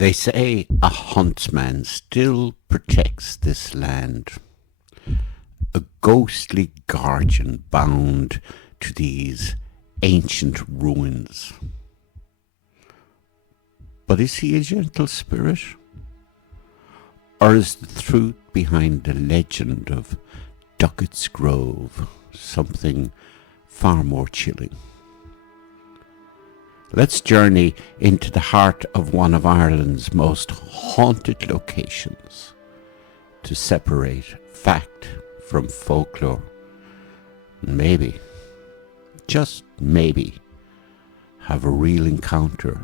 They say a huntsman still protects this land, a ghostly guardian bound to these ancient ruins. But is he a gentle spirit? Or is the truth behind the legend of Duckett's Grove something far more chilling? Let's journey into the heart of one of Ireland's most haunted locations to separate fact from folklore. Maybe, just maybe, have a real encounter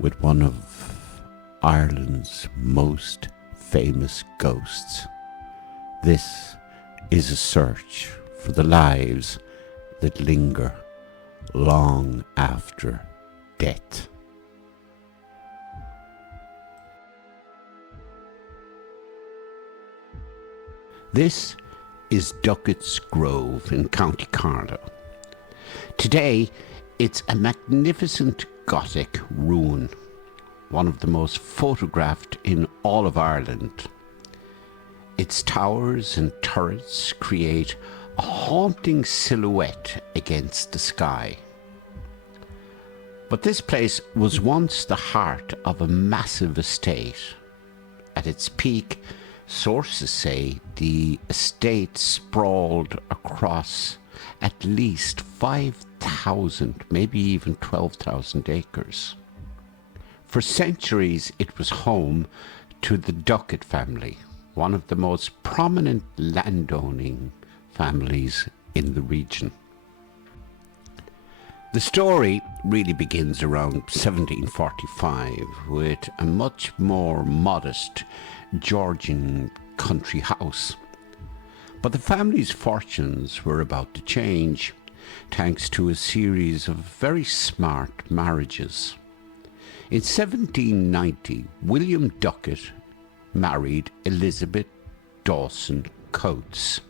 with one of Ireland's most famous ghosts. This is a search for the lives that linger long after death. This is Duckett's Grove in County Carlow. Today, it's a magnificent Gothic ruin, one of the most photographed in all of Ireland. Its towers and turrets create a haunting silhouette against the sky. But this place was once the heart of a massive estate. At its peak, sources say the estate sprawled across at least 5,000, maybe even 12,000 acres. For centuries, it was home to the Duckett family, one of the most prominent landowning families in the region. The story really begins around 1745 with a much more modest Georgian country house. But the family's fortunes were about to change thanks to a series of very smart marriages. In 1790, William Duckett married Elizabeth Dawson Coates,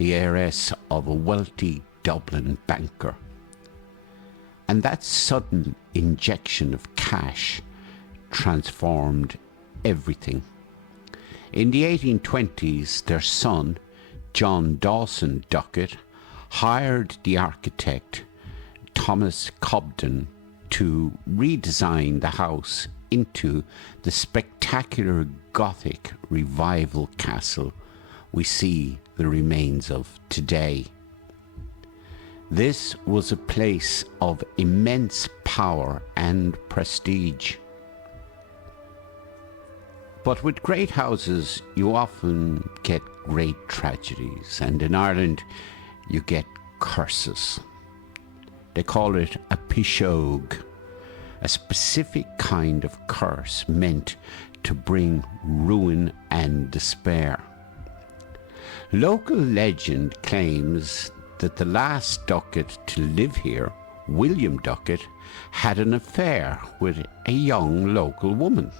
the heiress of a wealthy Dublin banker. And that sudden injection of cash transformed everything. In the 1820s, their son, John Dawson Duckett, hired the architect Thomas Cobden to redesign the house into the spectacular Gothic revival castle we see the remains of today. This was a place of immense power and prestige. But with great houses, you often get great tragedies, and in Ireland, you get curses. They call it a pishogue, a specific kind of curse meant to bring ruin and despair. Local legend claims that the last Duckett to live here, William Duckett, had an affair with a young local woman.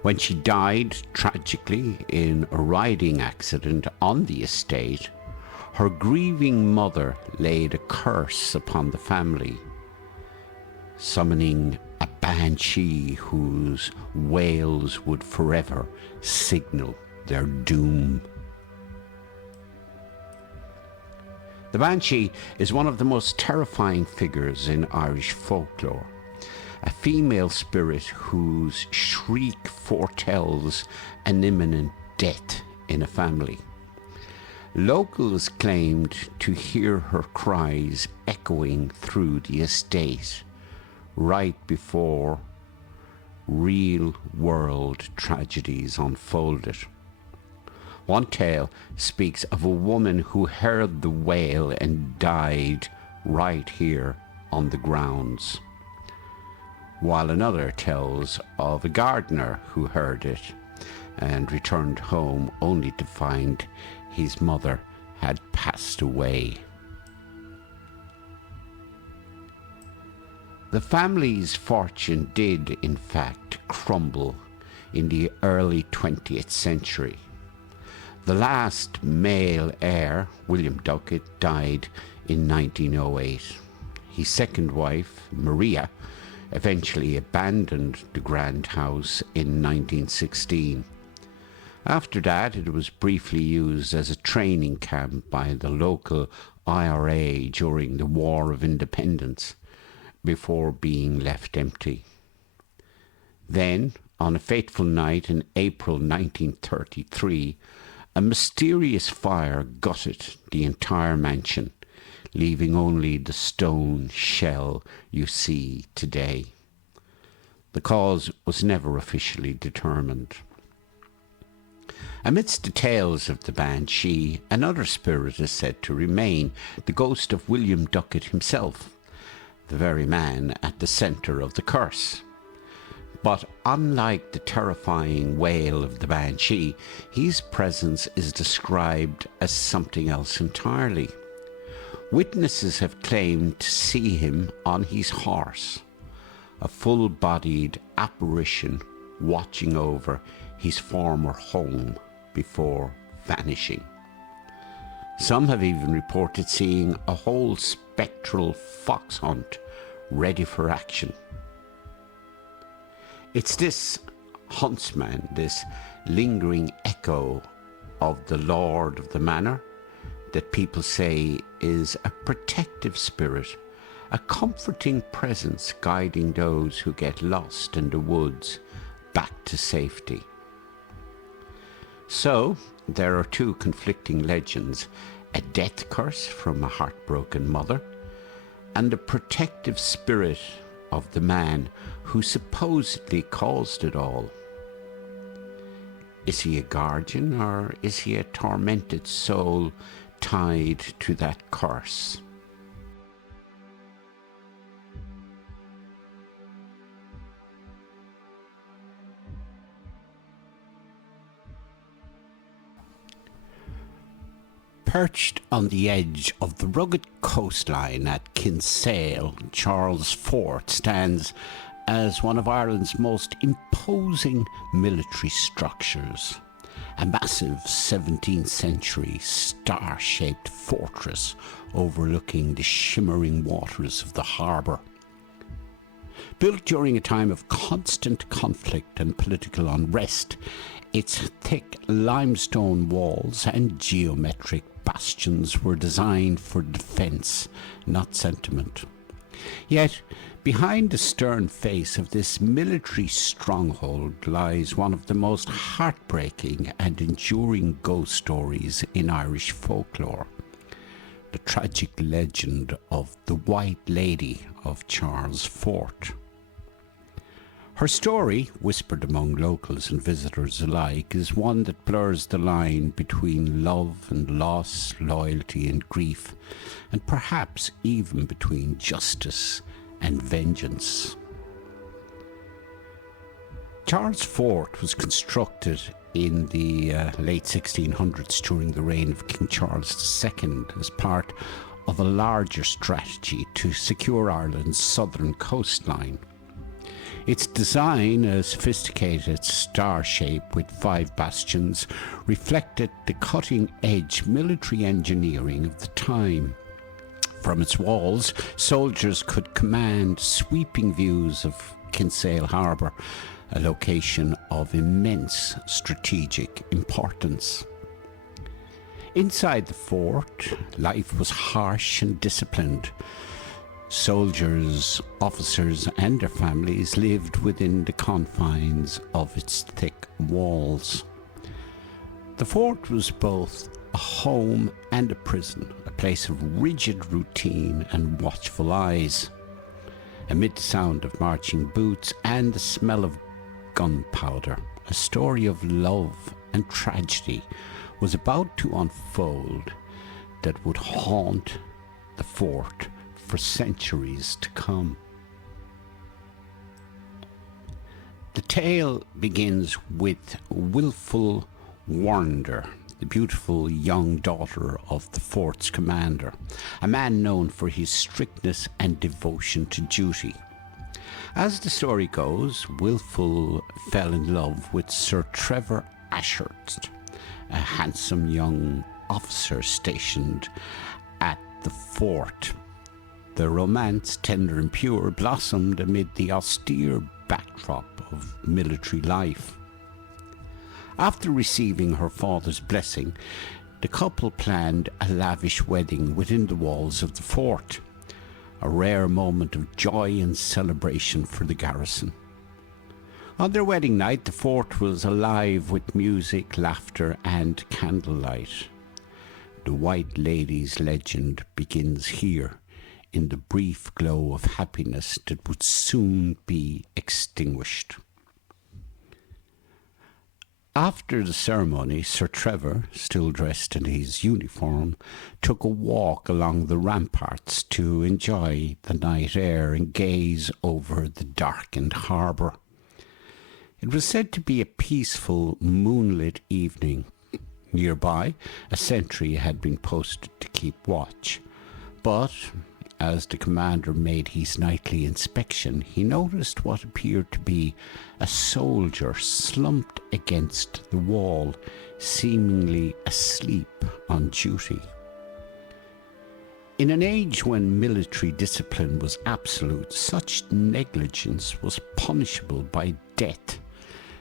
When she died tragically in a riding accident on the estate, her grieving mother laid a curse upon the family, summoning a banshee whose wails would forever signal their doom. The banshee is one of the most terrifying figures in Irish folklore, a female spirit whose shriek foretells an imminent death in a family. Locals claimed to hear her cries echoing through the estate right before real-world tragedies unfolded. One tale speaks of a woman who heard the wail and died right here on the grounds, while another tells of a gardener who heard it and returned home only to find his mother had passed away. The family's fortune did, in fact, crumble in the early 20th century. The last male heir, William Duckett, died in 1908. His second wife, Maria, eventually abandoned the grand house in 1916. After that, it was briefly used as a training camp by the local IRA during the War of Independence, before being left empty. Then, on a fateful night in April 1933, a mysterious fire gutted the entire mansion, leaving only the stone shell you see today. The cause was never officially determined. Amidst the tales of the banshee, another spirit is said to remain, the ghost of William Ducat himself, the very man at the centre of the curse. But unlike the terrifying wail of the banshee, his presence is described as something else entirely. Witnesses have claimed to see him on his horse, a full-bodied apparition watching over his former home before vanishing. Some have even reported seeing a whole spectral fox hunt ready for action. It's this huntsman, this lingering echo of the lord of the manor, that people say is a protective spirit, a comforting presence guiding those who get lost in the woods back to safety. So, there are two conflicting legends, a death curse from a heartbroken mother, and the protective spirit of the man who supposedly caused it all. Is he a guardian, or is he a tormented soul tied to that curse? Perched on the edge of the rugged coastline at Kinsale, Charles Fort stands as one of Ireland's most imposing military structures. A massive 17th century star-shaped fortress overlooking the shimmering waters of the harbour. Built during a time of constant conflict and political unrest, its thick limestone walls and geometric bastions were designed for defence, not sentiment. Yet, behind the stern face of this military stronghold lies one of the most heartbreaking and enduring ghost stories in Irish folklore. The tragic legend of the White Lady of Charles Fort. Her story, whispered among locals and visitors alike, is one that blurs the line between love and loss, loyalty and grief, and perhaps even between justice and vengeance. Charles Fort was constructed in the late 1600s during the reign of King Charles II as part of a larger strategy to secure Ireland's southern coastline. Its design, a sophisticated star shape with 5 bastions, reflected the cutting-edge military engineering of the time. From its walls, soldiers could command sweeping views of Kinsale Harbour, a location of immense strategic importance. Inside the fort, life was harsh and disciplined. Soldiers, officers and their families lived within the confines of its thick walls. The fort was both a home and a prison, a place of rigid routine and watchful eyes. Amid the sound of marching boots and the smell of gunpowder, a story of love and tragedy was about to unfold that would haunt the fort for centuries to come. The tale begins with Wilful Warnder, the beautiful young daughter of the fort's commander, a man known for his strictness and devotion to duty. As the story goes, Wilful fell in love with Sir Trevor Ashurst, a handsome young officer stationed at the fort. The romance, tender and pure, blossomed amid the austere backdrop of military life. After receiving her father's blessing, the couple planned a lavish wedding within the walls of the fort, a rare moment of joy and celebration for the garrison. On their wedding night, the fort was alive with music, laughter, and candlelight. The White Lady's legend begins here, in the brief glow of happiness that would soon be extinguished. After the ceremony, Sir Trevor, still dressed in his uniform, took a walk along the ramparts to enjoy the night air and gaze over the darkened harbour. It was said to be a peaceful, moonlit evening. Nearby, a sentry had been posted to keep watch, but as the commander made his nightly inspection, he noticed what appeared to be a soldier slumped against the wall, seemingly asleep on duty. In an age when military discipline was absolute, such negligence was punishable by death.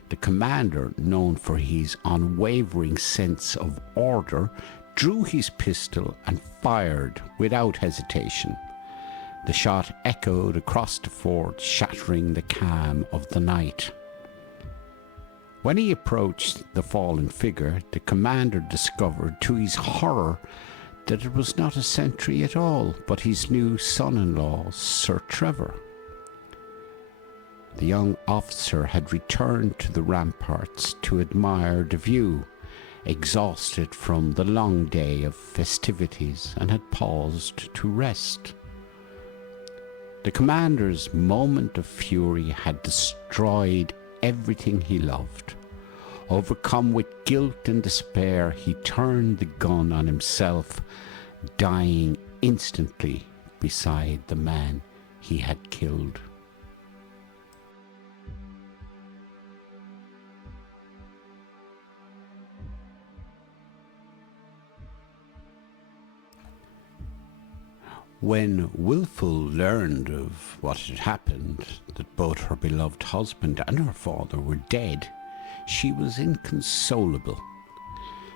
The commander, known for his unwavering sense of order, drew his pistol and fired without hesitation. The shot echoed across the fort, shattering the calm of the night. When he approached the fallen figure, the commander discovered, to his horror, that it was not a sentry at all, but his new son-in-law, Sir Trevor. The young officer had returned to the ramparts to admire the view, exhausted from the long day of festivities, and had paused to rest. The commander's moment of fury had destroyed everything he loved. Overcome with guilt and despair, he turned the gun on himself, dying instantly beside the man he had killed. When Wilful learned of what had happened, that both her beloved husband and her father were dead, she was inconsolable.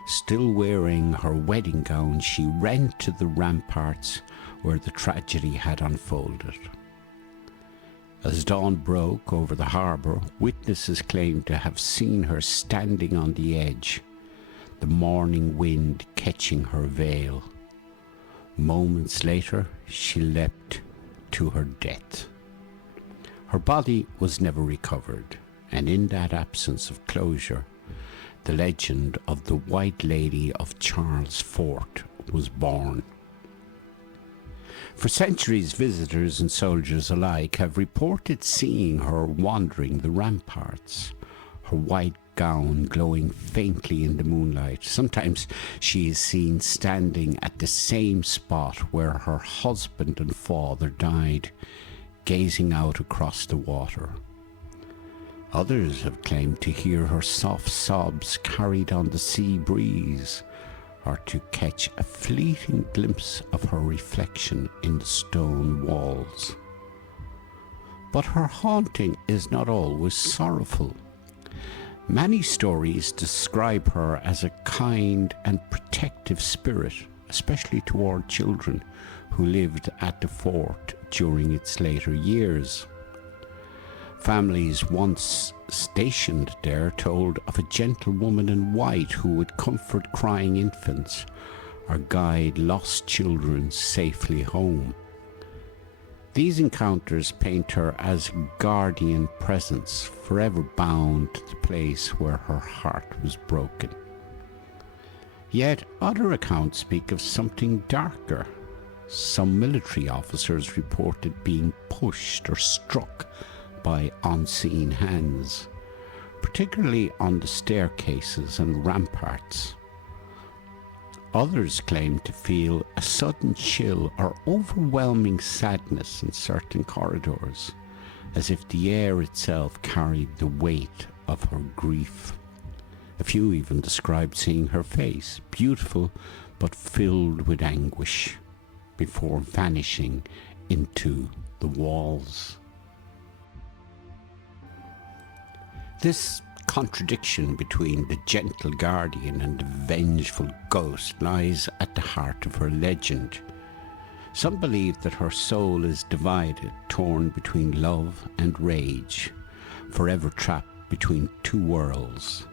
Still wearing her wedding gown, she ran to the ramparts where the tragedy had unfolded. As dawn broke over the harbour, witnesses claimed to have seen her standing on the edge, the morning wind catching her veil. Moments later, she leapt to her death. Her body was never recovered, and in that absence of closure, the legend of the White Lady of Charles Fort was born. For centuries, visitors and soldiers alike have reported seeing her wandering the ramparts, her white gown glowing faintly in the moonlight. Sometimes she is seen standing at the same spot where her husband and father died, gazing out across the water. Others have claimed to hear her soft sobs carried on the sea breeze, or to catch a fleeting glimpse of her reflection in the stone walls. But her haunting is not always sorrowful. Many stories describe her as a kind and protective spirit, especially toward children who lived at the fort during its later years. Families once stationed there told of a gentle woman in white who would comfort crying infants or guide lost children safely home. These encounters paint her as a guardian presence, forever bound to the place where her heart was broken. Yet other accounts speak of something darker. Some military officers reported being pushed or struck by unseen hands, particularly on the staircases and ramparts. Others claim to feel a sudden chill or overwhelming sadness in certain corridors, as if the air itself carried the weight of her grief. A few even described seeing her face, beautiful but filled with anguish, before vanishing into the walls. This contradiction between the gentle guardian and the vengeful ghost lies at the heart of her legend. Some believe that her soul is divided, torn between love and rage, forever trapped between two worlds.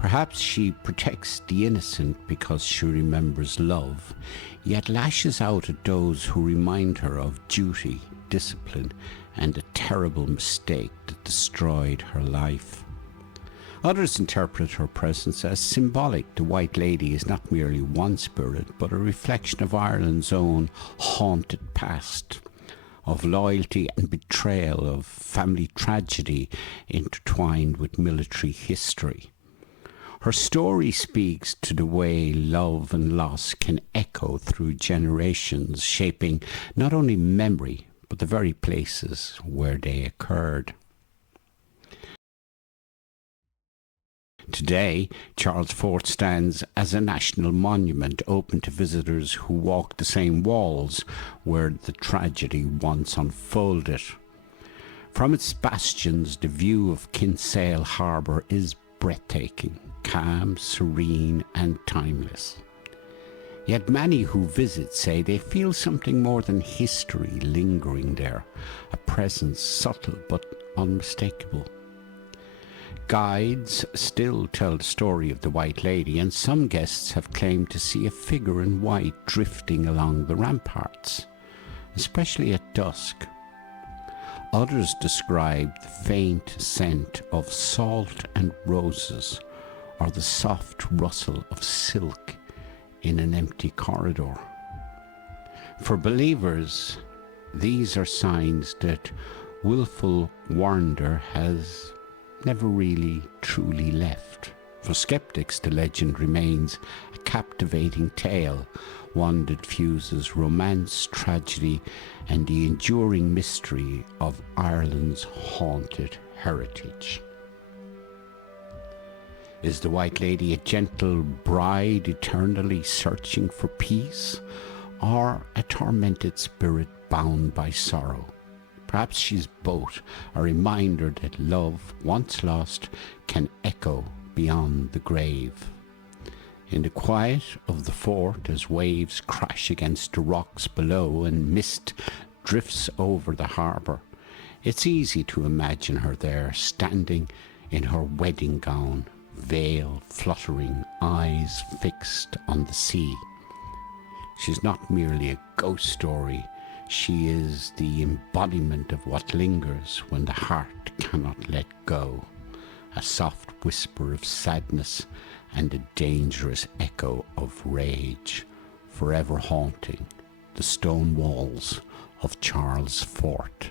Perhaps she protects the innocent because she remembers love, yet lashes out at those who remind her of duty, discipline, and a terrible mistake that destroyed her life. Others interpret her presence as symbolic. The White Lady is not merely one spirit, but a reflection of Ireland's own haunted past, of loyalty and betrayal, of family tragedy intertwined with military history. Her story speaks to the way love and loss can echo through generations, shaping not only memory, but the very places where they occurred. Today, Charles Fort stands as a national monument open to visitors who walk the same walls where the tragedy once unfolded. From its bastions, the view of Kinsale Harbour is breathtaking, calm, serene, and timeless. Yet many who visit say they feel something more than history lingering there, a presence subtle but unmistakable. Guides still tell the story of the White Lady, and some guests have claimed to see a figure in white drifting along the ramparts, especially at dusk. Others describe the faint scent of salt and roses, or the soft rustle of silk in an empty corridor. For believers, these are signs that willful wonder has never really truly left. For skeptics, the legend remains a captivating tale, one that fuses romance, tragedy, and the enduring mystery of Ireland's haunted heritage. Is the White Lady a gentle bride eternally searching for peace, or a tormented spirit bound by sorrow? Perhaps she's both, a reminder that love, once lost, can echo beyond the grave. In the quiet of the fort, as waves crash against the rocks below and mist drifts over the harbour, it's easy to imagine her there, standing in her wedding gown, veil fluttering, eyes fixed on the sea. She's not merely a ghost story. She is the embodiment of what lingers when the heart cannot let go, a soft whisper of sadness and a dangerous echo of rage, forever haunting the stone walls of Charles Fort.